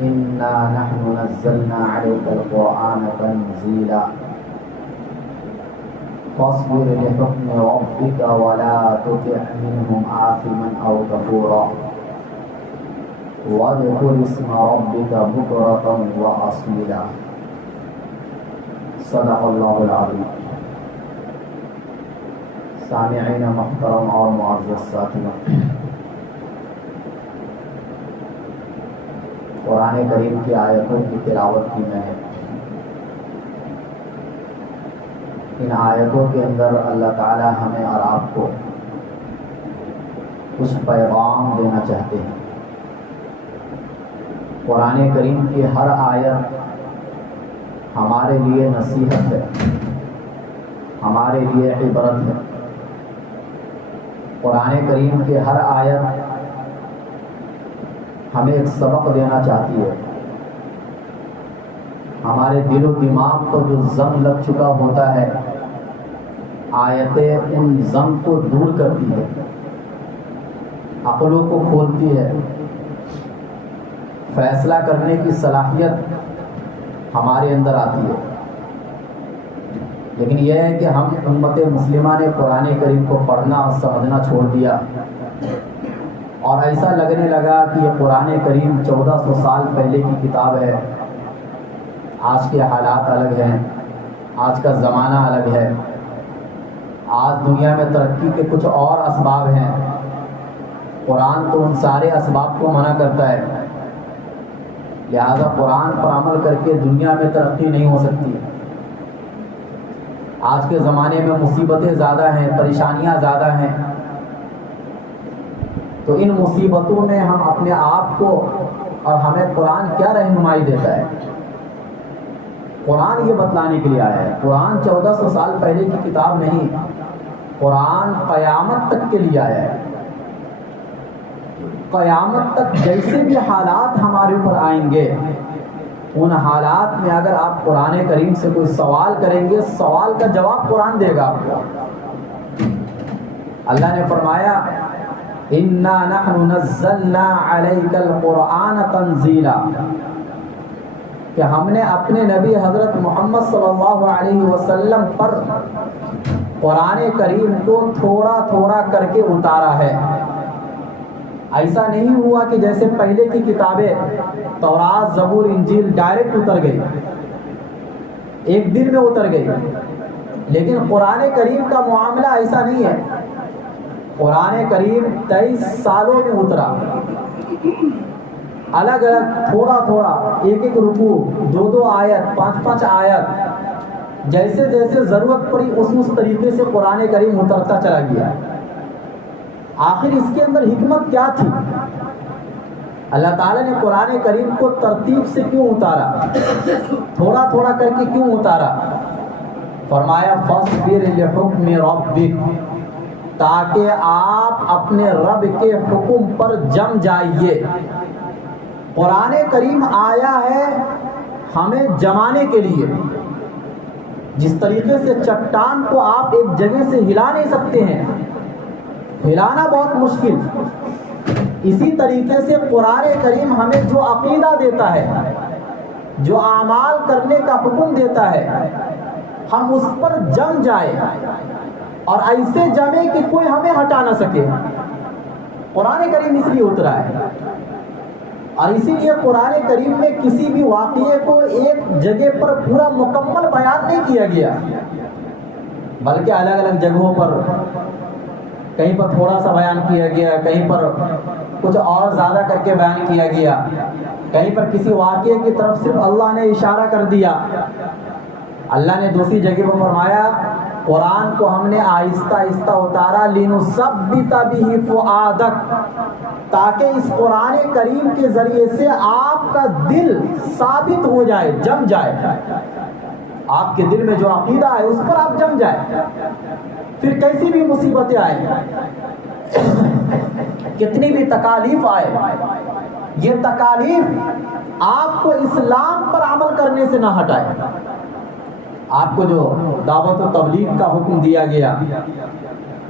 إنا نحن نزلنا عليك القرآن تنزيلا فاصبر لحكم ربك ولا تطع منهم آثما أو كفورا واذكر اسم ربك بكرة وأصيلا صدق اللہ العظیم۔ سامعین محترم اور معزز ساتھیوں، قرآن کریم کی آیتوں کی تلاوت کی میں نے ان آیتوں کے اندر اللہ تعالی ہمیں اور آپ کو کچھ پیغام دینا چاہتے ہیں۔ قرآن کریم کی ہر آیت ہمارے لیے نصیحت ہے، ہمارے لیے عبرت ہے۔ قرآن کریم کی ہر آیت ہمیں ایک سبق دینا چاہتی ہے۔ ہمارے دل و دماغ کو جو زنگ لگ چکا ہوتا ہے، آیتیں ان زنگ کو دور کرتی ہے، عقلوں کو کھولتی ہے، فیصلہ کرنے کی صلاحیت ہمارے اندر آتی ہے۔ لیکن یہ ہے کہ ہم امت مسلمہ نے قرآن کریم کو پڑھنا اور سمجھنا چھوڑ دیا، اور ایسا لگنے لگا کہ یہ قرآن کریم 1400 سال پہلے کی کتاب ہے۔ آج کے حالات الگ ہیں، آج کا زمانہ الگ ہے، آج دنیا میں ترقی کے کچھ اور اسباب ہیں۔ قرآن تو ان سارے اسباب کو منع کرتا ہے، لہذا قرآن پر عمل کر کے دنیا میں ترقی نہیں ہو سکتی۔ آج کے زمانے میں مصیبتیں زیادہ ہیں، پریشانیاں زیادہ ہیں، تو ان مصیبتوں میں ہم اپنے آپ کو اور ہمیں قرآن کیا رہنمائی دیتا ہے؟ قرآن یہ بتلانے کے لیے آیا ہے۔ قرآن 1400 سال پہلے کی کتاب نہیں، قرآن قیامت تک کے لیے آیا ہے۔ قیامت تک جیسے بھی حالات ہمارے اوپر آئیں گے، ان حالات میں اگر آپ قرآن کریم سے کوئی سوال کریں گے، سوال کا جواب قرآن دے گا آپ کو۔ اللہ نے فرمایا اِنَّا نَحْنُ نَزَّلْنَا عَلَيْكَ الْقُرْآنَ تَنزِيلًا، کہ ہم نے اپنے نبی حضرت محمد صلی اللہ علیہ وسلم پر قرآن کریم کو تھوڑا تھوڑا کر کے اتارا ہے۔ ایسا نہیں ہوا کہ جیسے پہلے کی کتابیں تورات، زبور، انجیل ڈائریکٹ اتر گئی، ایک دن میں اتر گئی، لیکن قرآن کریم کا معاملہ ایسا نہیں ہے۔ قرآن کریم 23 سالوں میں اترا، الگ الگ تھوڑا تھوڑا، ایک ایک رکوع، 2 آیت، 5 آیت، جیسے جیسے ضرورت پڑی اس طریقے سے قرآن کریم اترتا چلا گیا۔ آخر اس کے اندر حکمت کیا تھی؟ اللہ تعالیٰ نے قرآن کریم کو ترتیب سے کیوں اتارا، تھوڑا تھوڑا کر کے کیوں اتارا؟ فرمایا فاصبر لحکم ربک، تاکہ آپ اپنے رب کے حکم پر جم جائیے۔ قرآن کریم آیا ہے ہمیں جمانے کے لیے۔ جس طریقے سے چٹان کو آپ ایک جگہ سے ہلا نہیں سکتے ہیں، ہلانا بہت مشکل، اسی طریقے سے قرآن کریم ہمیں جو عقیدہ دیتا ہے، جو اعمال کرنے کا حکم دیتا ہے، ہم اس پر جم جائیں اور ایسے جمیں کہ کوئی ہمیں ہٹا نہ سکے۔ قرآن کریم اس لیے اترا ہے، اور اسی لیے قرآن کریم میں کسی بھی واقعے کو ایک جگہ پر پورا مکمل بیان نہیں کیا گیا، بلکہ الگ الگ جگہوں پر، کہیں پر تھوڑا سا بیان کیا گیا، کہیں پر کچھ اور زیادہ کر کے بیان کیا گیا، کہیں پر کسی واقعے کی طرف صرف اللہ نے اشارہ کر دیا۔ اللہ نے دوسری جگہ پر فرمایا قرآن کو ہم نے آہستہ آہستہ اتارا لِنُثَبِّتَ بِهِ فُؤَادَكَ، تاکہ اس قرآن کریم کے ذریعے سے آپ کا دل ثابت ہو جائے، جم جائے، آپ کے دل میں جو عقیدہ ہے اس پر آپ جم جائے۔ پھر کیسی بھی مصیبتیں آئیں، کتنی بھی تکالیف آئے، یہ تکالیف آپ کو اسلام پر عمل کرنے سے نہ ہٹائے۔ آپ کو جو دعوت و تبلیغ کا حکم دیا گیا،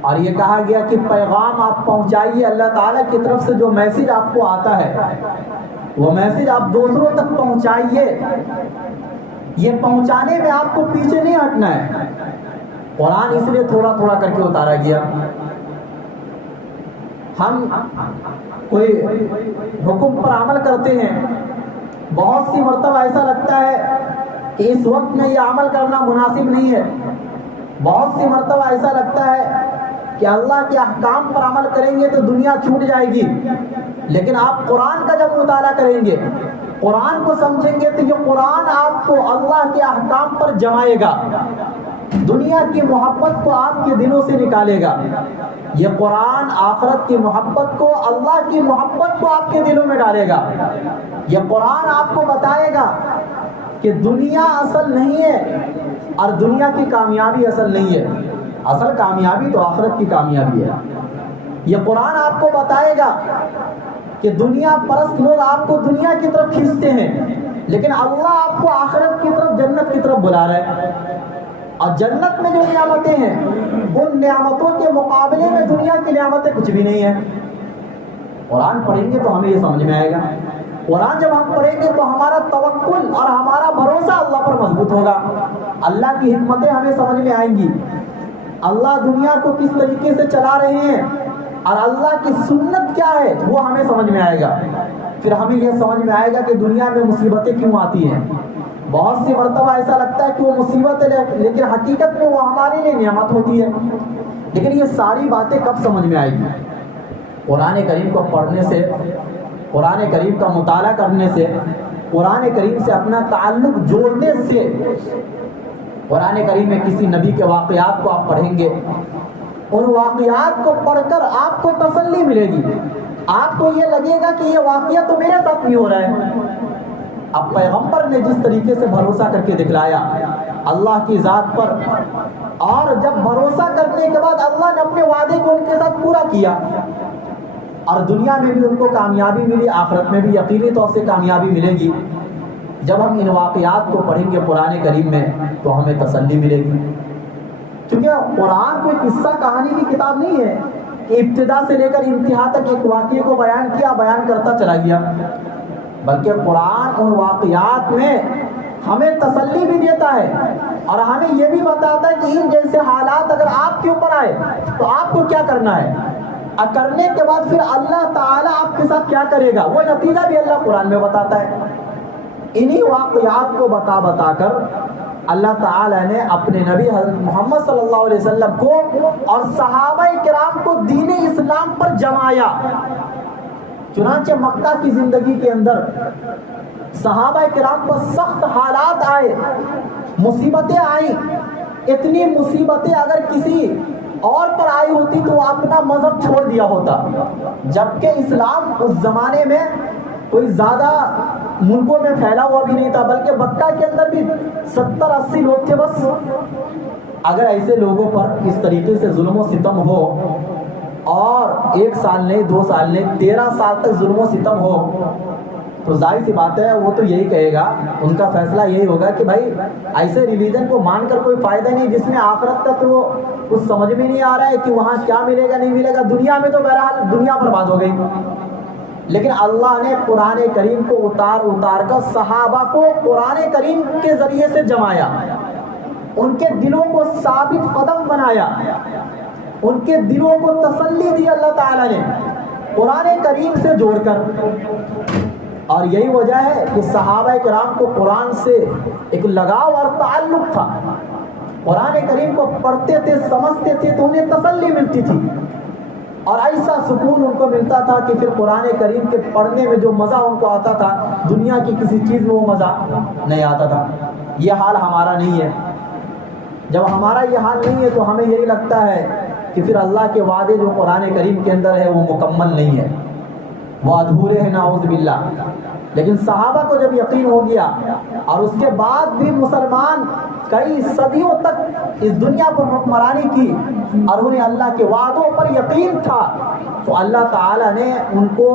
اور یہ کہا گیا کہ پیغام آپ پہنچائیے، اللہ تعالیٰ کی طرف سے جو میسج آپ کو آتا ہے وہ میسج آپ دوسروں تک پہنچائیے۔ یہ پہنچانے میں آپ کو پیچھے نہیں ہٹنا ہے۔ قرآن اس لیے تھوڑا تھوڑا کر کے اتارا گیا۔ ہم کوئی حکم پر عمل کرتے ہیں، بہت سی مرتبہ ایسا لگتا ہے کہ اس وقت میں یہ عمل کرنا مناسب نہیں ہے، بہت سی مرتبہ ایسا لگتا ہے کہ اللہ کے احکام پر عمل کریں گے تو دنیا چھوٹ جائے گی، لیکن آپ قرآن کا جب مطالعہ کریں گے، قرآن کو سمجھیں گے تو یہ قرآن آپ کو اللہ کے احکام پر جمائے گا، دنیا کی محبت کو آپ کے دلوں سے نکالے گا۔ یہ قرآن آخرت کی محبت کو، اللہ کی محبت کو آپ کے دلوں میں ڈالے گا۔ یہ قرآن آپ کو بتائے گا کہ دنیا اصل نہیں ہے اور دنیا کی کامیابی اصل نہیں ہے، اصل کامیابی تو آخرت کی کامیابی ہے۔ یہ قرآن آپ کو بتائے گا کہ دنیا پرست لوگ آپ کو دنیا کی طرف کھینچتے ہیں، لیکن اللہ آپ کو آخرت کی طرف، جنت کی طرف بلا رہا ہے، اور جنت میں جو نعمتیں ہیں ان نعمتوں کے مقابلے میں دنیا کی نعمتیں کچھ بھی نہیں ہیں۔ قرآن پڑھیں گے تو ہمیں یہ سمجھ میں آئے گا۔ قرآن جب ہم پڑھیں گے تو ہمارا توکل اور ہمارا بھروسہ اللہ پر مضبوط ہوگا، اللہ کی حکمتیں ہمیں سمجھ میں آئیں گی، اللہ دنیا کو کس طریقے سے چلا رہے ہیں اور اللہ کی سنت کیا ہے وہ ہمیں سمجھ میں آئے گا۔ پھر ہمیں یہ سمجھ میں آئے گا کہ دنیا میں مصیبتیں کیوں آتی ہیں۔ بہت سی مرتبہ ایسا لگتا ہے کہ وہ مصیبت ہے، لیکن حقیقت میں وہ ہمارے لیے نعمت ہوتی ہے۔ لیکن یہ ساری باتیں کب سمجھ میں آئے گی؟ قرآن کریم کو پڑھنے سے، قرآن کریم کا مطالعہ کرنے سے، قرآن کریم سے اپنا تعلق جوڑنے سے۔ قرآن کریم میں کسی نبی کے واقعات کو آپ پڑھیں گے، ان واقعات کو پڑھ کر آپ کو تسلی ملے گی، آپ کو یہ لگے گا کہ یہ واقعہ تو میرے ساتھ بھی ہو رہا ہے۔ اب پیغمبر نے جس طریقے سے بھروسہ کر کے دکھلایا اللہ کی ذات پر، اور جب بھروسہ کرنے کے بعد اللہ نے اپنے وعدے کو ان کے ساتھ پورا کیا، اور دنیا میں بھی ان کو کامیابی ملی، آخرت میں بھی یقینی طور سے کامیابی ملے گی۔ جب ہم ان واقعات کو پڑھیں گے قرآن کریم میں تو ہمیں تسلی ملے گی، کیونکہ قرآن کوئی قصہ کہانی کی کتاب نہیں ہے کہ ابتدا سے لے کر انتہا تک ایک واقعے کو بیان کیا، بیان کرتا چلا گیا، بلکہ قرآن ان واقعات میں ہمیں تسلی بھی دیتا ہے اور ہمیں یہ بھی بتاتا ہے کہ ان جیسے حالات اگر آپ کے اوپر آئے تو آپ کو کیا کرنا ہے، اور کرنے کے بعد پھر اللہ تعالیٰ آپ کے ساتھ کیا کرے گا، وہ نتیجہ بھی اللہ قرآن میں بتاتا ہے۔ انہی واقعات کو بتا بتا کر اللہ تعالیٰ نے اپنے نبی حضرت محمد صلی اللہ علیہ وسلم کو اور صحابہ کرام کو دین اسلام پر جمایا۔ چنانچہ مکہ کی زندگی کے اندر صحابہ کرام پر سخت حالات آئے، مصیبتیں آئیں، اتنی مصیبتیں اگر کسی اور پر آئی ہوتی تو وہ اپنا مذہب چھوڑ دیا ہوتا، جبکہ اسلام اس زمانے میں کوئی زیادہ ملکوں میں پھیلا ہوا بھی نہیں تھا، بلکہ مکہ کے اندر بھی 70-80 لوگ تھے بس۔ اگر ایسے لوگوں پر اس طریقے سے ظلم و ستم ہو، اور 1 سال نہیں 2 سال نہیں 13 سال تک ظلم و ستم ہو، تو ظاہر سی بات ہے وہ تو یہی کہے گا، ان کا فیصلہ یہی ہوگا کہ بھائی ایسے ریلیجن کو مان کر کوئی فائدہ نہیں جس میں آخرت کا تو کچھ سمجھ میں نہیں آ رہا ہے کہ وہاں کیا ملے گا نہیں ملے گا، دنیا میں تو بہرحال دنیا برباد ہو گئی۔ لیکن اللہ نے قرآن کریم کو اتار کر صحابہ کو قرآن کریم کے ذریعے سے جمایا، ان کے دلوں کو ثابت قدم بنایا، ان کے دلوں کو تسلی دی اللہ تعالیٰ نے قرآن کریم سے جوڑ کر۔ اور یہی وجہ ہے کہ صحابہ کرام کو قرآن سے ایک لگاؤ اور تعلق تھا، قرآن کریم کو پڑھتے تھے، سمجھتے تھے تو انہیں تسلی ملتی تھی، اور ایسا سکون ان کو ملتا تھا کہ پھر قرآن کریم کے پڑھنے میں جو مزہ ان کو آتا تھا دنیا کی کسی چیز میں وہ مزہ نہیں آتا تھا۔ یہ حال ہمارا نہیں ہے۔ جب ہمارا یہ حال نہیں ہے تو ہمیں یہی لگتا ہے کہ پھر اللہ کے وعدے جو قرآن کریم کے اندر ہے وہ مکمل نہیں ہے، وہ ادھورے ہیں، نعوذ باللہ۔ لیکن صحابہ کو جب یقین ہو گیا اور اس کے بعد بھی مسلمان کئی صدیوں تک اس دنیا پر حکمرانی کی اور انہیں اللہ کے وعدوں پر یقین تھا، تو اللہ تعالیٰ نے ان کو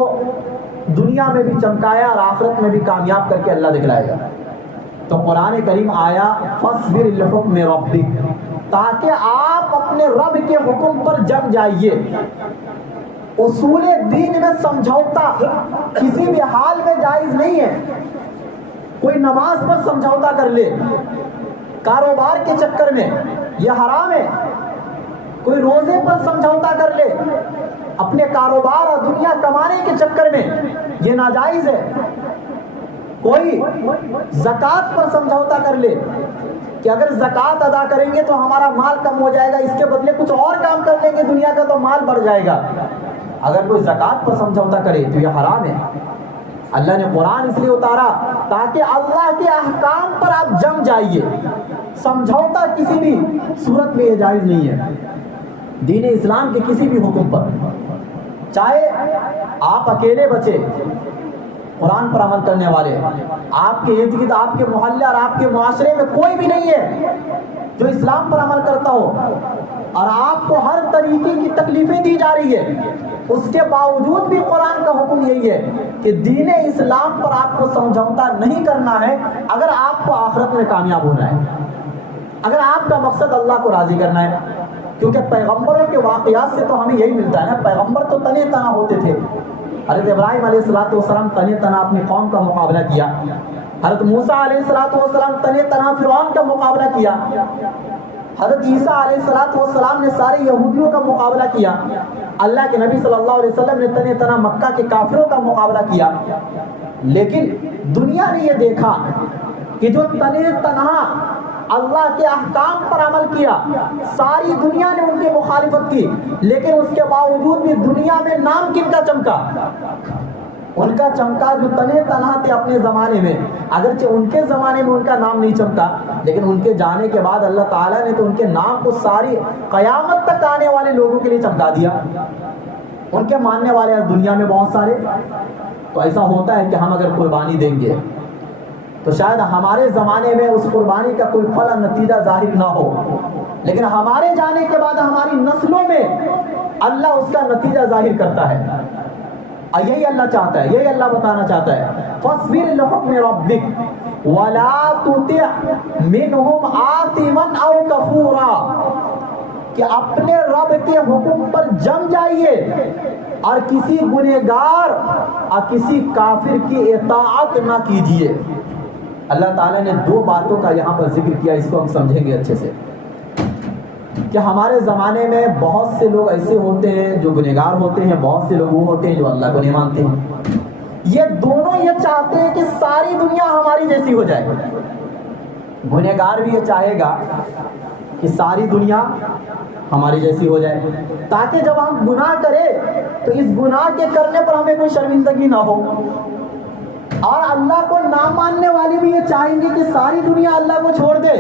دنیا میں بھی چمکایا اور آخرت میں بھی کامیاب کر کے اللہ دکھلائے گا۔ تو قرآن کریم آیا فاصبر لحکم ربک، تاکہ آپ اپنے رب کے حکم پر جم جائیے۔ اصول دین میں سمجھوتا کسی بھی حال میں جائز نہیں ہے۔ کوئی نماز پر سمجھوتا کر لے کاروبار کے چکر میں، یہ حرام ہے۔ کوئی روزے پر سمجھوتا کر لے اپنے کاروبار اور دنیا کمانے کے چکر میں، یہ ناجائز ہے۔ کوئی زکوٰۃ پر سمجھوتا کر لے کہ اگر زکوٰۃ ادا کریں گے تو ہمارا مال کم ہو جائے گا، اس کے بدلے کچھ اور کام کر لیں گے دنیا کا تو مال بڑھ جائے گا، اگر کوئی زکوٰۃ پر سمجھوتا کرے تو یہ حرام ہے۔ اللہ نے قرآن اس لیے اتارا تاکہ اللہ کے احکام پر آپ جم جائیے۔ سمجھوتا کسی بھی صورت میں یہ جائز نہیں ہے دین اسلام کے کسی بھی حکم پر، چاہے آپ اکیلے بچے قرآن پر عمل کرنے والے، آپ کے ارد گرد آپ کے محلے اور آپ کے معاشرے میں کوئی بھی نہیں ہے جو اسلام پر عمل کرتا ہو، اور آپ کو ہر طریقے کی تکلیفیں دی جا رہی ہے، اس کے باوجود بھی قرآن کا حکم یہی ہے کہ دین اسلام پر آپ کو سمجھوتا نہیں کرنا ہے اگر آپ کو آخرت میں کامیاب ہونا ہے، اگر آپ کا مقصد اللہ کو راضی کرنا ہے۔ کیونکہ پیغمبروں کے واقعات سے تو ہمیں یہی ملتا ہے نا، پیغمبر تو تنے تنا ہوتے تھے۔ حضرت ابراہیم علیہ السلام تنے تنا اپنی قوم کا مقابلہ کیا، حضرت موسیٰ علیہ السلام تنے تنا فرعون کا مقابلہ کیا، حضرت عیسیٰ علیہ السلام نے سارے یہودیوں کا مقابلہ کیا، اللہ کے نبی صلی اللہ علیہ وسلم نے تنے تنا مکہ کے کافروں کا مقابلہ کیا۔ لیکن دنیا نے یہ دیکھا کہ جو تنے تنہا اللہ کے احکام پر عمل کیا، ساری دنیا نے ان کی مخالفت کی، لیکن اس کے باوجود بھی دنیا میں نام کن کا چمکا؟ ان کا چمکا جو تنے تنہا تھے اپنے زمانے میں، اگرچہ ان کے زمانے میں ان کا نام نہیں چمکا، لیکن ان کے جانے کے بعد اللہ تعالیٰ نے تو ان کے نام کو ساری قیامت تک آنے والے لوگوں کے لیے چمکا دیا۔ ان کے ماننے والے دنیا میں بہت سارے، تو ایسا ہوتا ہے کہ ہم اگر قربانی دیں گے تو شاید ہمارے زمانے میں اس قربانی کا کوئی پھل اور نتیجہ ظاہر نہ ہو، لیکن ہمارے جانے کے بعد ہماری نسلوں میں اللہ اس کا نتیجہ ظاہر کرتا ہے، اور یہی اللہ چاہتا ہے، یہی اللہ بتانا چاہتا ہے۔ فَاصْبِرْ لِحُكْمِ رَبِّكَ وَلَا تُطِعْ مِنْهُمْ آثِمًا أَوْ كَفُورًا، کہ اپنے رب کے حکم پر جم جائیے اور کسی گنہگار اور کسی کافر کی اطاعت نہ کیجیے۔ اللہ تعالیٰ نے دو باتوں کا یہاں پر ذکر کیا، اس کو ہم سمجھیں گے اچھے سے، کہ ہمارے زمانے میں بہت سے لوگ ایسے ہوتے ہیں جو گنہگار ہوتے ہیں، بہت سے لوگ وہ ہوتے ہیں جو اللہ کو نہیں مانتے ہیں۔ یہ دونوں یہ چاہتے ہیں کہ ساری دنیا ہماری جیسی ہو جائے۔ گنہگار بھی یہ چاہے گا کہ ساری دنیا ہماری جیسی ہو جائے، تاکہ جب ہم گناہ کریں تو اس گناہ کے کرنے پر ہمیں کوئی شرمندگی نہ ہو، اور اللہ کو نہ ماننے والے بھی یہ چاہیں گے کہ ساری دنیا اللہ کو چھوڑ دے،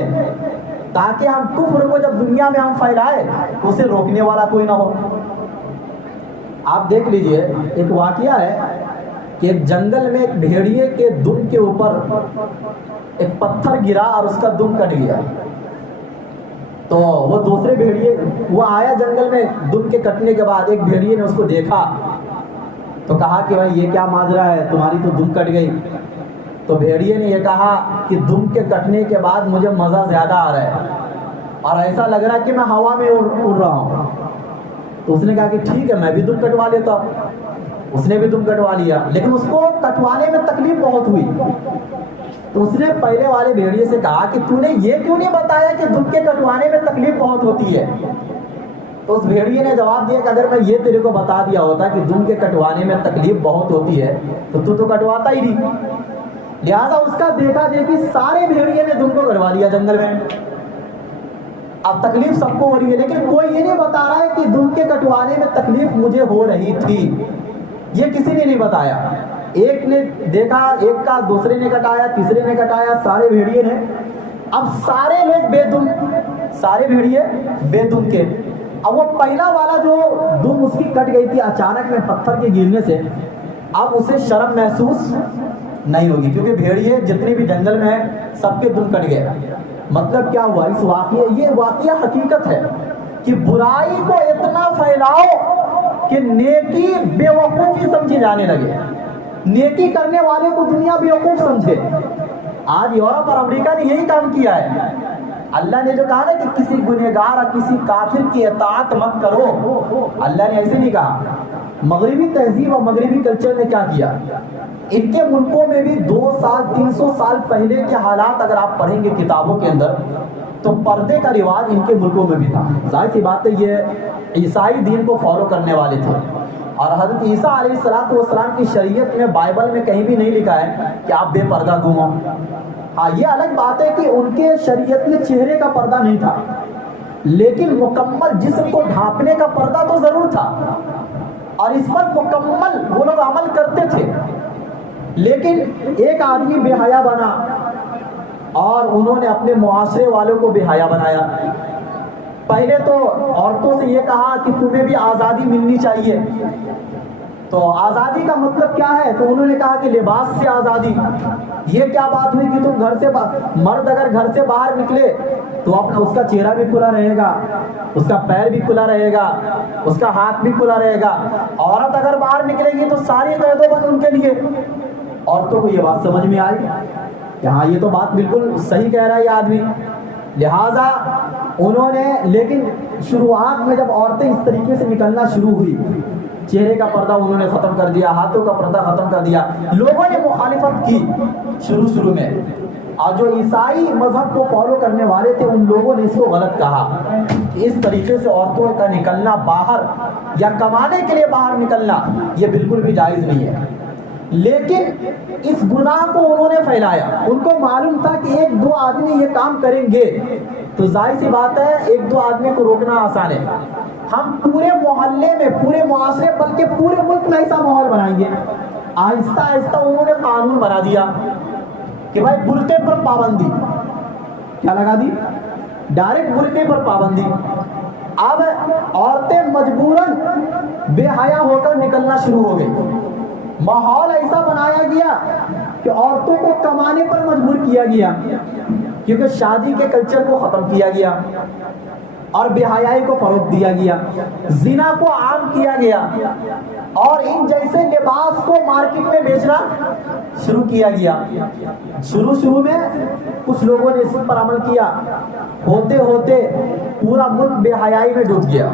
تاکہ ہم کفر کو جب دنیا میں ہم پھیلائے تو اسے روکنے والا کوئی نہ ہو۔ آپ دیکھ لیجئے، ایک واقعہ ہے کہ ایک جنگل میں ایک بھیڑیے کے دم کے اوپر ایک پتھر گرا اور اس کا دم کٹ گیا، تو وہ دوسرے بھیڑیے وہ آیا جنگل میں، دم کے کٹنے کے بعد ایک بھیڑیے نے اس کو دیکھا تو کہا کہ بھائی یہ کیا ماجرا ہے، تمہاری تو دم کٹ گئی۔ تو بھیڑیے نے یہ کہا کہ دم کے کٹنے کے بعد مجھے مزہ زیادہ آ رہا ہے اور ایسا لگ رہا ہے کہ میں ہوا میں اڑ رہا ہوں۔ تو اس نے کہا کہ ٹھیک ہے میں بھی دم کٹوا لیتا ہوں۔ اس نے بھی دم کٹوا لیا، لیکن اس کو کٹوانے میں تکلیف بہت ہوئی۔ تو اس نے پہلے والے بھیڑیے سے کہا کہ تو نے یہ کیوں نہیں بتایا کہ دم کے کٹوانے میں تکلیف بہت ہوتی ہے؟ تو اس بھیڑیے نے جواب دیا کہ اگر میں یہ تیرے کو بتا دیا ہوتا کہ دم کے کٹوانے میں تکلیف بہت ہوتی ہے تو کٹواتا ہی نہیں۔ لہٰذا اس کا دیکھا دیکھی سارے بھیڑیے نے دم کو کٹوا لیا جنگل میں۔ اب تکلیف سب کو ہو رہی ہے، لیکن کوئی یہ نہیں بتا رہا ہے کہ دم کے کٹوانے میں تکلیف مجھے ہو رہی تھی، یہ کسی نے نہیں بتایا۔ ایک نے دیکھا، ایک کا دوسرے نے کٹایا، تیسرے نے کٹایا، سارے بھیڑیے نے۔ اب سارے لوگ بے دم، سارے بھیڑیے بے دم کے۔ اب وہ پہلا والا جو دم اس کی کٹ گئی تھی اچانک میں پتھر کے گرنے سے، اب اسے شرم محسوس نہیں ہوگی، کیونکہ بھیڑیے جتنے بھی جنگل میں ہیں سب کے دم کٹ گئے۔ مطلب کیا ہوا اس واقعے، یہ واقعہ حقیقت ہے کہ برائی کو اتنا پھیلاؤ کہ نیکی بے وقوفی سمجھی جانے لگے، نیکی کرنے والے کو دنیا بے وقوف سمجھے۔ آج یورپ اور امریکہ نے یہی کام کیا ہے۔ اللہ نے جو کہا نا کہ کسی گنہگار اور کسی کافر کی اطاعت مت کرو، اللہ نے ایسے نہیں کہا۔ مغربی تہذیب اور مغربی کلچر نے کیا کیا، ان کے ملکوں میں بھی 200-300 سال پہلے کے حالات اگر آپ پڑھیں گے کتابوں کے اندر تو پردے کا رواج ان کے ملکوں میں بھی تھا۔ ظاہر سی بات ہے یہ عیسائی دین کو فالو کرنے والے تھے، اور حضرت عیسیٰ علیہ السلام کی شریعت میں بائبل میں کہیں بھی نہیں لکھا ہے کہ آپ بے پردہ گھومو۔ ہاں یہ الگ بات ہے کہ ان کے شریعت میں چہرے کا پردہ نہیں تھا، لیکن مکمل جسم کو ڈھانپنے کا پردہ تو ضرور تھا، اور اس پر مکمل وہ لوگ عمل کرتے تھے۔ لیکن ایک آدمی بے حیا بنا اور انہوں نے اپنے معاشرے والوں کو بے حیا بنایا۔ پہلے تو عورتوں سے یہ کہا کہ تمہیں بھی آزادی ملنی چاہیے، تو آزادی کا مطلب کیا ہے؟ تو انہوں نے کہا کہ لباس سے آزادی۔ یہ کیا بات ہوئی کہ تم گھر سے مرد اگر گھر سے باہر نکلے تو اپنا اس کا چہرہ بھی کھلا رہے گا، اس کا پیر بھی کھلا رہے گا، اس کا ہاتھ بھی کھلا رہے گا۔ عورت اگر باہر نکلے گی تو ساری قید و بند ان کے لیے۔ عورتوں کو یہ بات سمجھ میں آئی کہ ہاں یہ تو بات بالکل صحیح کہہ رہا ہے یہ آدمی، لہٰذا انہوں نے، لیکن شروعات میں جب عورتیں اس طریقے سے نکلنا شروع ہوئی، چہرے کا پردہ انہوں نے ختم کر دیا، ہاتھوں کا پردہ ختم کر دیا، لوگوں نے مخالفت کی شروع میں، اور جو عیسائی مذہب کو فالو کرنے والے تھے ان لوگوں نے اس کو غلط کہا کہ اس طریقے سے عورتوں کا نکلنا باہر یا کمانے کے لیے باہر نکلنا یہ بالکل بھی جائز نہیں ہے۔ لیکن اس گناہ کو انہوں نے پھیلایا، ان کو معلوم تھا کہ 1-2 آدمی یہ کام کریں گے تو ظاہر سی بات ہے 1-2 آدمی کو روکنا آسان ہے، ہم پورے محلے میں، پورے معاشرے بلکہ پورے ملک میں ایسا ماحول بنائیں گے۔ آہستہ آہستہ انہوں نے قانون بنا دیا کہ بھائی برقعے پر پابندی، کیا لگا دی؟ ڈائریکٹ برقعے پر پابندی۔ اب عورتیں مجبوراً بے حیا ہو کر نکلنا شروع ہو گئی، ماحول ایسا بنایا گیا کہ عورتوں کو کمانے پر مجبور کیا گیا، کیونکہ شادی کے کلچر کو ختم کیا گیا اور بے حیائی کو فروغ دیا گیا، زنا کو عام کیا گیا، اور ان جیسے لباس کو مارکیٹ میں بیچنا شروع کیا گیا۔ شروع میں کچھ لوگوں نے اس پر عمل کیا، ہوتے ہوتے پورا ملک بے حیائی میں ڈوب گیا۔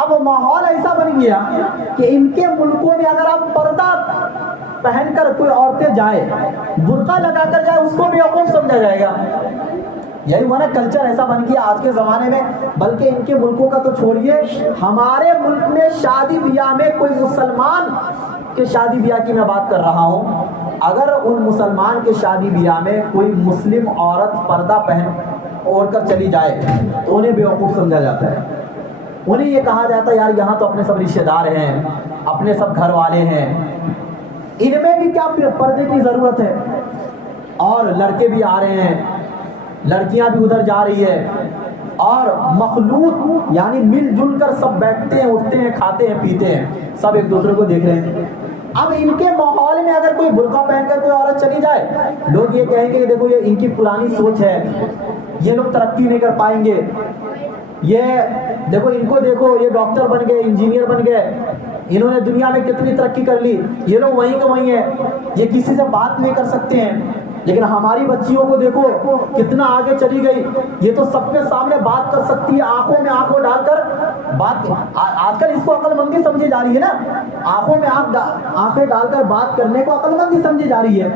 اب ماحول ایسا بن گیا کہ ان کے ملکوں میں اگر آپ پردہ پہن کر کوئی عورتیں جائے، برقع لگا کر جائے، اس کو بیوقوف سمجھا جائے گا۔ یہی وہ نا کلچر ایسا بن گیا آج کے زمانے میں، بلکہ ان کے ملکوں کا تو چھوڑیے، ہمارے ملک میں شادی بیاہ میں کوئی مسلمان کے شادی بیاہ کی میں بات کر رہا ہوں، اگر ان مسلمان کے شادی بیاہ میں کوئی مسلم عورت پردہ پہن اوڑھ کر چلی جائے تو انہیں بیوقوف سمجھا جاتا ہے، انہیں یہ کہا جاتا ہے یار یہاں تو اپنے سب رشتہ دار ہیں، اپنے سب گھر والے ہیں، ان میں بھی کیا پردے کی ضرورت ہے؟ اور لڑکے بھی آ رہے ہیں، لڑکیاں بھی ادھر جا رہی ہے، اور مخلوط یعنی مل جل کر سب بیٹھتے ہیں، اٹھتے ہیں، کھاتے ہیں، پیتے ہیں، سب ایک دوسرے کو دیکھ رہے ہیں۔ اب ان کے ماحول میں اگر کوئی برقع پہن کر کوئی عورت چلی جائے، لوگ یہ کہیں گے کہ دیکھو یہ ان کی پرانی سوچ ہے، یہ لوگ ترقی نہیں کر پائیں گے، یہ دیکھو ان کو دیکھو، یہ ڈاکٹر بن گئے، انجینئر بن گئے، انہوں نے دنیا میں کتنی ترقی کر لی، یہ لوگ وہیں کے وہیں ہیں، یہ کسی سے بات نہیں کر سکتے ہیں۔ لیکن ہماری بچیوں کو دیکھو کتنا آگے چلی گئی، یہ تو سب کے سامنے بات کر سکتی ہے، آنکھوں میں آنکھوں ڈال کر بات۔ آج کل اس کو عقل مندی سمجھی جا رہی ہے نا، آنکھوں میں آنکھیں ڈال کر بات کرنے کو عقل مندی سمجھی جا رہی ہے۔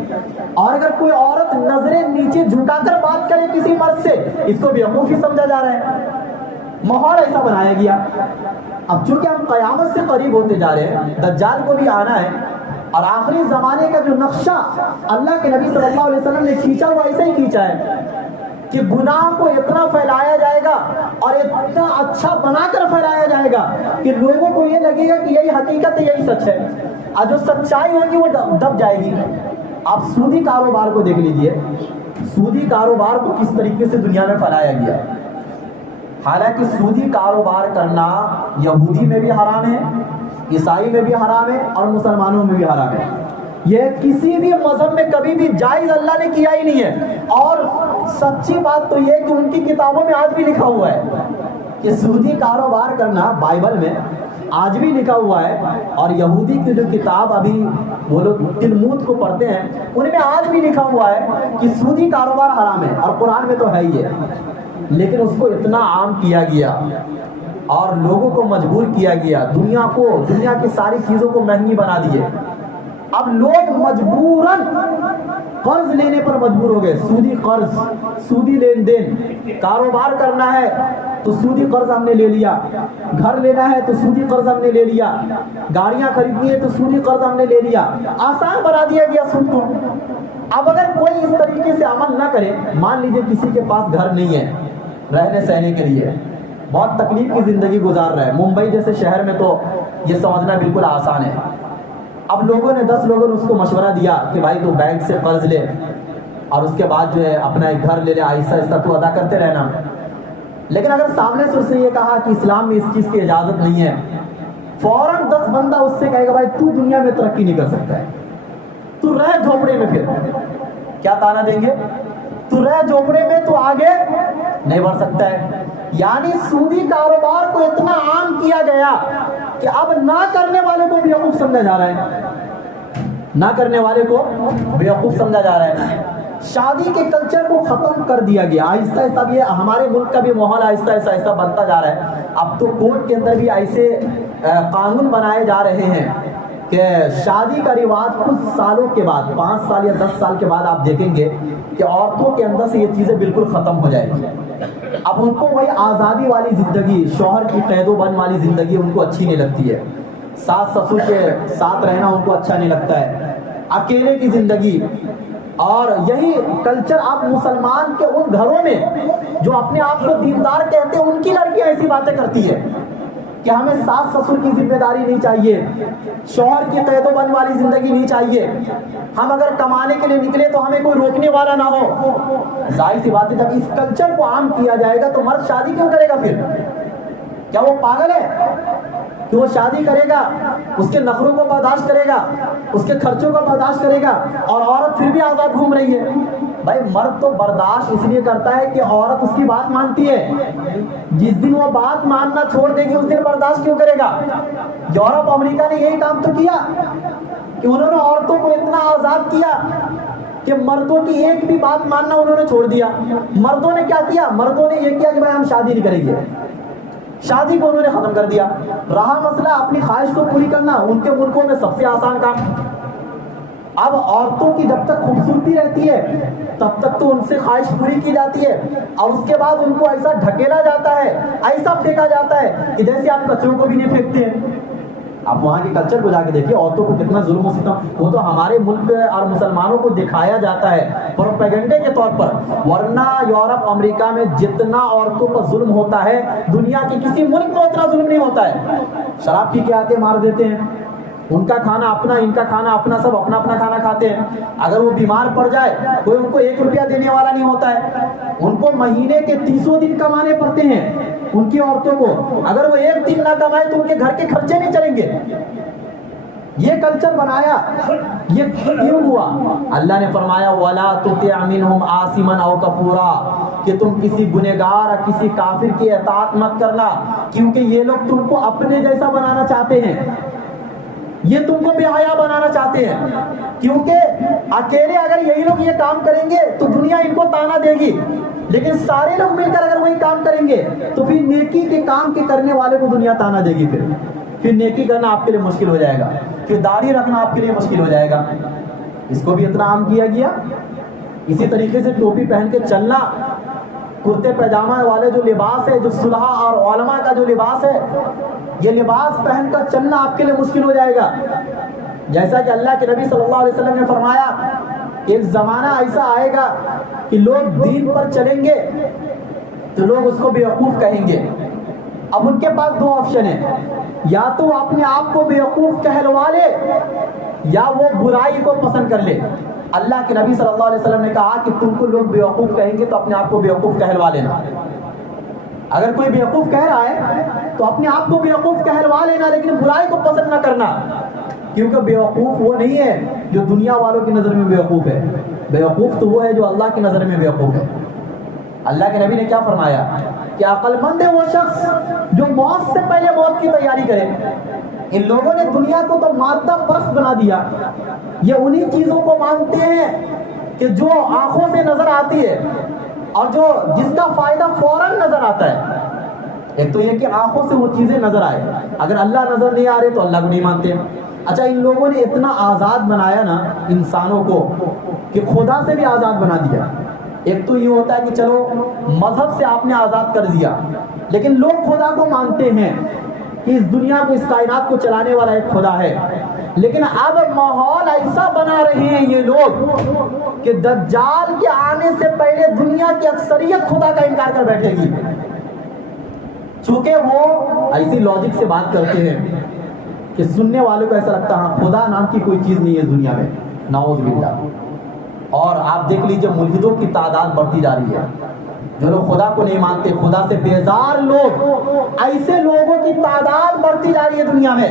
اور اگر کوئی عورت نظریں نیچے جھکا کر بات کرے کسی مرد سے، اس کو بیوقوفی سمجھا جا رہا ہے۔ ماحول ایسا بنایا گیا۔ اب چونکہ ہم قیامت سے قریب ہوتے جا رہے ہیں، دجال کو بھی آنا ہے، اور آخری زمانے کا جو نقشہ اللہ کے نبی صلی اللہ علیہ وسلم نے کھینچا وہ ایسا ہی کھینچا ہے کہ گناہ کو اتنا پھیلایا جائے گا اور اتنا اچھا بنا کر پھیلایا جائے گا کہ لوگوں کو یہ لگے گا کہ یہی حقیقت ہے، یہی سچ ہے، اور جو سچائی ہوگی وہ دب جائے گی۔ آپ سودی کاروبار کو دیکھ لیجئے، سودی کاروبار کو کس طریقے سے دنیا میں پھیلایا گیا۔ حالانکہ سودی کاروبار کرنا یہودی میں بھی حرام ہے، عیسائی میں بھی حرام ہے، اور مسلمانوں میں بھی حرام ہے۔ یہ کسی بھی مذہب میں کبھی بھی جائز اللہ نے کیا ہی نہیں ہے، اور سچی بات تو یہ کہ ان کی کتابوں میں آج بھی لکھا ہوا ہے کہ سودی کاروبار کرنا، بائبل میں آج بھی لکھا ہوا ہے، اور یہودی کی جو کتاب ابھی وہ لوگ تلمود کو پڑھتے ہیں ان میں آج بھی لکھا ہوا ہے کہ سودی کاروبار حرام ہے، اور قرآن میں تو ہے ہی ہے۔ لیکن اس کو اتنا عام کیا گیا اور لوگوں کو مجبور کیا گیا، دنیا کی ساری چیزوں کو مہنگی بنا دیے۔ اب لوگ مجبوراً قرض لینے پر مجبور ہو گئے، سودی قرض، سودی لین دین۔ کاروبار کرنا ہے تو سودی قرض ہم نے لے لیا، گھر لینا ہے تو سودی قرض ہم نے لے لیا، گاڑیاں خریدنی ہے تو سودی قرض ہم نے لے لیا، آسان بنا دیا گیا سود کو۔ اب اگر کوئی اس طریقے سے عمل نہ کرے، مان لیجئے کسی کے پاس گھر نہیں ہے رہنے سہنے کے لیے، بہت تکلیف کی زندگی گزار رہا ہے، ممبئی جیسے شہر میں تو یہ سمجھنا بالکل آسان ہے۔ اب لوگوں نے 10 لوگوں نے اس کو مشورہ دیا کہ بھائی تو بینک سے قرض لے اور اس کے بعد جو ہے اپنا ایک گھر لے لے، آہستہ آہستہ تو ادا کرتے رہنا۔ لیکن اگر سامنے سے اس نے یہ کہا کہ اسلام میں اس چیز کی اجازت نہیں ہے، فوراً 10 بندہ اس سے کہے گا بھائی تو دنیا میں ترقی نہیں کر سکتا ہے، تو رہ جھوپڑے میں۔ پھر کیا تانا دیں گے؟ تو رہ جھوپڑے میں، تو آگے نہیں بڑھ سکتا ہے۔ یعنی سودی کاروبار کو اتنا عام کیا گیا کہ اب نہ کرنے والے کو بیوقوف سمجھا جا رہا ہے، نہ کرنے والے کو بیوقوف سمجھا جا رہا ہے۔ شادی کے کلچر کو ختم کر دیا گیا آہستہ آہستہ۔ اب یہ ہمارے ملک کا بھی ماحول آہستہ آہستہ بنتا جا رہا ہے۔ اب تو کورٹ کے اندر بھی ایسے قانون بنائے جا رہے ہیں کہ شادی کا رواج کچھ سالوں کے بعد، 5 سال یا 10 سال کے بعد آپ دیکھیں گے کہ عورتوں کے اندر سے یہ چیزیں بالکل ختم ہو جائیں گی۔ اب ان کو وہی آزادی والی زندگی، شوہر کی قید و بند والی زندگی ان کو اچھی نہیں لگتی ہے، ساس سسر کے ساتھ رہنا ان کو اچھا نہیں لگتا ہے، اکیلے کی زندگی۔ اور یہی کلچر اب مسلمان کے ان گھروں میں جو اپنے آپ کو دیندار کہتے ہیں، ان کی لڑکیاں ایسی باتیں کرتی ہے کہ ہمیں ساس سسر کی ذمہ داری نہیں چاہیے، شوہر کی قید و بند والی زندگی نہیں چاہیے، ہم اگر کمانے کے لیے نکلے تو ہمیں کوئی روکنے والا نہ ہو۔ ظاہر سی بات ہے جب اس کلچر کو عام کیا جائے گا تو مرد شادی کیوں کرے گا؟ پھر کیا وہ پاگل ہے کہ وہ شادی کرے گا، اس کے نخروں کو برداشت کرے گا، اس کے خرچوں کو برداشت کرے گا، اور عورت پھر بھی آزاد گھوم رہی ہے؟ بھائی مرد تو برداشت اس لیے کرتا ہے کہ عورت اس کی بات مانتی ہے، جس دن وہ بات ماننا چھوڑ دے گی اس دن برداشت کیوں کرے گا؟ یورپ امریکہ نے یہی کام تو کیا کہ انہوں نے عورتوں کو اتنا آزاد کیا کہ مردوں کی ایک بھی بات ماننا انہوں نے چھوڑ دیا۔ مردوں نے کیا کیا؟ مردوں نے یہ کیا کہ بھائی ہم شادی نہیں کریں گے، شادی کو انہوں نے ختم کر دیا۔ رہا مسئلہ اپنی خواہش کو پوری کرنا، ان کے ملکوں میں سب سے آسان کام۔ اب عورتوں کی جب تک خوبصورتی رہتی ہے تب تک تو ان سے خواہش پوری کی جاتی ہے، اور اس کے بعد ان کو ایسا ڈھکیلا جاتا ہے، ایسا پھینکا جاتا ہے کہ جیسے آپ کچروں کو بھی نہیں پھینکتے ہیں۔ آپ وہاں کے کلچر کو جا کے دیکھیے، عورتوں کو کتنا ظلم و ستم، وہ تو ہمارے ملک اور مسلمانوں کو دکھایا جاتا ہے پروپیگنڈے کے طور پر، ورنہ یورپ امریکہ میں جتنا عورتوں پر ظلم ہوتا ہے دنیا کے کسی ملک میں اتنا ظلم نہیں ہوتا ہے۔ شراب پی کے آتے مار دیتے ہیں، ان کا کھانا اپنا، ان کا کھانا اپنا، سب اپنا اپنا کھانا کھاتے ہیں۔ اگر وہ بیمار پڑ جائے کوئی ان کو 1 روپیہ دینے والا نہیں ہوتا ہے، ان کو مہینے کے 30 دن کمانے پڑتے ہیں ان کی عورتوں کو، اگر وہ 1 دن نہ کمائے تو ان کے گھر کے خرچے نہیں چلیں گے۔ یہ کلچر بنایا، یہ کیوں ہوا؟ اللہ نے فرمایا وَلَا تُطِعْ مِنْهُمْ عَاصِمًا أَوْ كَفُورًا، کہ تم کسی گنہگار اور کسی کافر کی اطاعت مت کرنا، کیونکہ یہ لوگ تم کو اپنے جیسا بنانا چاہتے ہیں، یہ تم کو بے حیا بنانا چاہتے ہیں، کیونکہ اکیلے اگر یہی لوگ یہ کام کریں گے تو دنیا ان کو تانا دے گی، لیکن سارے لوگ مل کر اگر وہی کام کریں گے تو پھر نیکی کے کام کے کرنے والے کو دنیا تانا دے گی، پھر نیکی کرنا آپ کے لیے مشکل ہو جائے گا، پھر داڑھی رکھنا آپ کے لیے مشکل ہو جائے گا۔ اس کو بھی اتنا عام کیا گیا۔ اسی طریقے سے ٹوپی پہن کے چلنا، کرتے پیجامہ والے جو لباس ہے، جو صلحاء اور علماء کا جو لباس ہے، یہ لباس پہن کر چلنا آپ کے لیے مشکل ہو جائے گا۔ جیسا کہ اللہ کے نبی صلی اللہ علیہ وسلم نے فرمایا ایک زمانہ ایسا آئے گا کہ لوگ دین پر چلیں گے تو لوگ اس کو بیوقوف کہیں گے۔ اب ان کے پاس 2 آپشن ہیں، یا تو اپنے آپ کو بیوقوف کہلوا لے یا وہ برائی کو پسند کر لے۔ اللہ کے نبی صلی اللہ علیہ وسلم نے کہا کہ تم کو لوگ بیوقوف کہیں گے تو اپنے آپ کو بیوقوف کہلوا لینا۔ اگر کوئی بیوقوف کہہ رہا ہے تو اپنے آپ کو بیوقوف کہلوا لینا، لیکن برائی کو پسند نہ کرنا، کیونکہ بیوقوف وہ نہیں ہے جو دنیا والوں کی نظر میں بیوقوف ہے، بیوقوف تو وہ ہے جو اللہ کی نظر میں بیوقوف ہے۔ اللہ کے نبی نے کیا فرمایا کہ عقل مند ہے وہ شخص جو موت سے پہلے موت کی تیاری کرے۔ ان لوگوں نے دنیا کو تو مادہ پرست بنا دیا، یہ انہی چیزوں کو مانتے ہیں کہ جو آنکھوں سے نظر آتی ہے اور جو جس کا فائدہ فوراً نظر آتا ہے. ایک تو یہ کہ آنکھوں سے وہ چیزیں نظر آئے. اگر اللہ نظر نہیں آ رہے تو اللہ کو نہیں مانتے. اچھا ان لوگوں نے اتنا آزاد بنایا نا انسانوں کو کہ خدا سے بھی آزاد بنا دیا. ایک تو یہ ہوتا ہے کہ چلو مذہب سے آپ نے آزاد کر دیا، لیکن لوگ خدا کو مانتے ہیں کہ اس دنیا کو، اس کائنات کو چلانے والا ایک خدا ہے. لیکن اب ماحول ایسا بنا رہے ہیں یہ لوگ کہ دجال کے آنے سے پہلے دنیا کی اکثریت خدا کا انکار کر بیٹھے گی، چونکہ وہ ایسی لاجک سے بات کرتے ہیں کہ سننے والوں کو ایسا لگتا ہے خدا نام کی کوئی چیز نہیں ہے دنیا میں. نعوذ باللہ. اور آپ دیکھ لیجئے ملحدوں کی تعداد بڑھتی جا رہی ہے. جو لوگ خدا کو نہیں مانتے، خدا سے بیزار لوگ، ایسے لوگوں کی تعداد بڑھتی جا رہی ہے دنیا میں.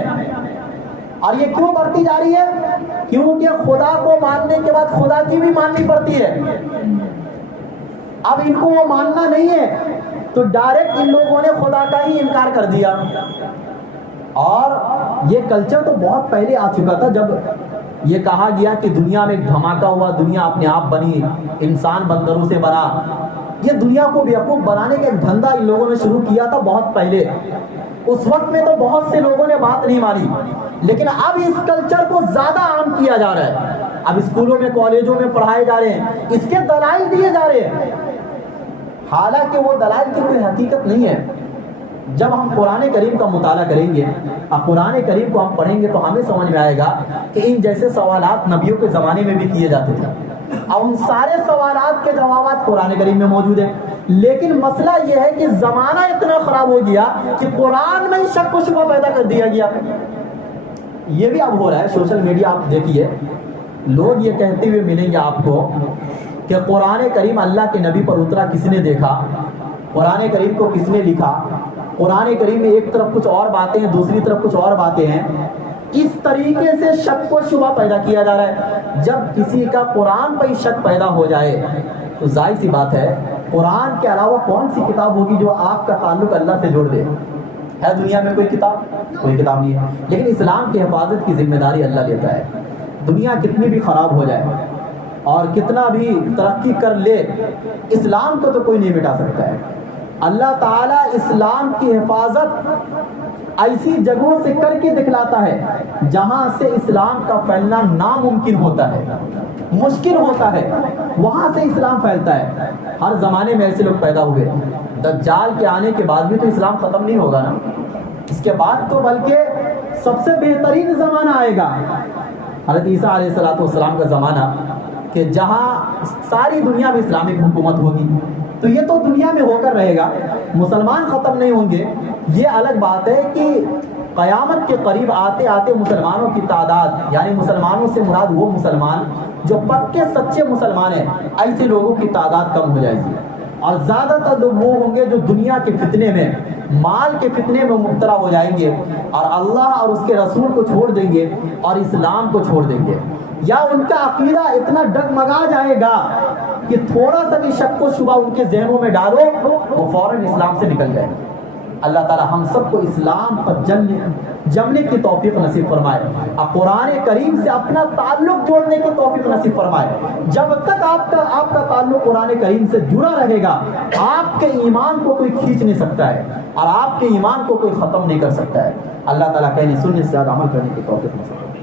اور یہ کیوں بڑھتی جا رہی ہے؟ کیونکہ خدا کو ماننے کے بعد خدا کی بھی ماننی پڑتی ہے. اب ان کو وہ ماننا نہیں ہے تو ڈائریکٹ ان لوگوں نے خدا کا ہی انکار کر دیا. اور یہ کلچر تو بہت پہلے آ چکا تھا، جب یہ کہا گیا کہ دنیا میں ایک دھماکہ ہوا، دنیا اپنے آپ بنی، انسان بندروں سے بنا. یہ دنیا کو بیوقوف بنانے کا ایک دھندا ان لوگوں نے شروع کیا تھا بہت پہلے. اس وقت میں تو بہت سے لوگوں نے بات نہیں مانی، لیکن اب اس کلچر کو زیادہ عام کیا جا رہا ہے. اب اسکولوں میں، کالجوں میں پڑھائے جا رہے ہیں، اس کے دلائل دیے جا رہے ہیں، حالانکہ وہ دلائل کی کوئی حقیقت نہیں ہے. جب ہم قرآن کریم کا مطالعہ کریں گے اور قرآن کریم کو ہم پڑھیں گے تو ہمیں سمجھ میں آئے گا کہ ان جیسے سوالات نبیوں کے زمانے میں بھی کیے جاتے تھے، اور ان سارے سوالات کے جوابات قرآن کریم میں موجود ہیں. لیکن مسئلہ یہ ہے کہ زمانہ اتنا خراب ہو گیا کہ قرآن میں شک و شبہ پیدا کر دیا گیا. یہ بھی اب ہو رہا ہے. سوشل میڈیا آپ دیکھیے، لوگ یہ کہتے ہوئے ملیں گے آپ کو کہ قرآن کریم اللہ کے نبی پر اترا، کس نے دیکھا؟ قرآن کریم کو کس نے لکھا؟ قرآن کریم میں ایک طرف کچھ اور باتیں ہیں، دوسری طرف کچھ اور باتیں ہیں. اس طریقے سے شک و شبہ پیدا کیا جا رہا ہے. جب کسی کا قرآن پر شک پیدا ہو جائے تو ظاہر سی بات ہے قرآن کے علاوہ کون سی کتاب ہوگی جو آپ کا تعلق اللہ سے جوڑ دے؟ ہے دنیا میں کوئی کتاب؟ کوئی کتاب نہیں ہے. لیکن اسلام کی حفاظت کی ذمہ داری اللہ لیتا ہے. دنیا کتنی بھی خراب ہو جائے اور کتنا بھی ترقی کر لے، اسلام کو تو کوئی نہیں مٹا سکتا ہے. اللہ تعالیٰ اسلام کی حفاظت ایسی جگہوں سے کر کے دکھلاتا ہے جہاں سے اسلام کا پھیلنا ناممکن ہوتا ہے، مشکل ہوتا ہے، وہاں سے اسلام پھیلتا ہے. ہر زمانے میں ایسے لوگ پیدا ہوئے. دجال کے آنے کے بعد بھی تو اسلام ختم نہیں ہوگا نا. اس کے بعد تو بلکہ سب سے بہترین زمانہ آئے گا، حضرت عیسیٰ علیہ السلام کا زمانہ، کہ جہاں ساری دنیا میں اسلامک حکومت ہوگی. تو یہ تو دنیا میں ہو کر رہے گا، مسلمان ختم نہیں ہوں گے. یہ الگ بات ہے کہ قیامت کے قریب آتے آتے مسلمانوں کی تعداد، یعنی مسلمانوں سے مراد وہ مسلمان جو پکے سچے مسلمان ہیں، ایسے لوگوں کی تعداد کم ہو جائے گی. اور زیادہ تر لوگ وہ ہوں گے جو دنیا کے فتنے میں، مال کے فتنے میں مبتلا ہو جائیں گے اور اللہ اور اس کے رسول کو چھوڑ دیں گے اور اسلام کو چھوڑ دیں گے. یا ان کا عقیدہ اتنا ڈگمگا جائے گا کہ تھوڑا سا بھی شک و شبہ ان کے ذہنوں میں ڈالو وہ فوراً اسلام سے نکل جائے. اللہ تعالی ہم سب کو اسلام پر جمنے کی توفیق نصیب فرمائے اور قرآن کریم سے اپنا تعلق جوڑنے کی توفیق نصیب فرمائے. جب تک آپ کا تعلق قرآن کریم سے جڑا رہے گا، آپ کے ایمان کو کوئی کھینچ نہیں سکتا ہے اور آپ کے ایمان کو کوئی ختم نہیں کر سکتا ہے. اللہ تعالیٰ کہنے سننے سے زیادہ عمل کرنے کی توفیق نصیب فرمائے.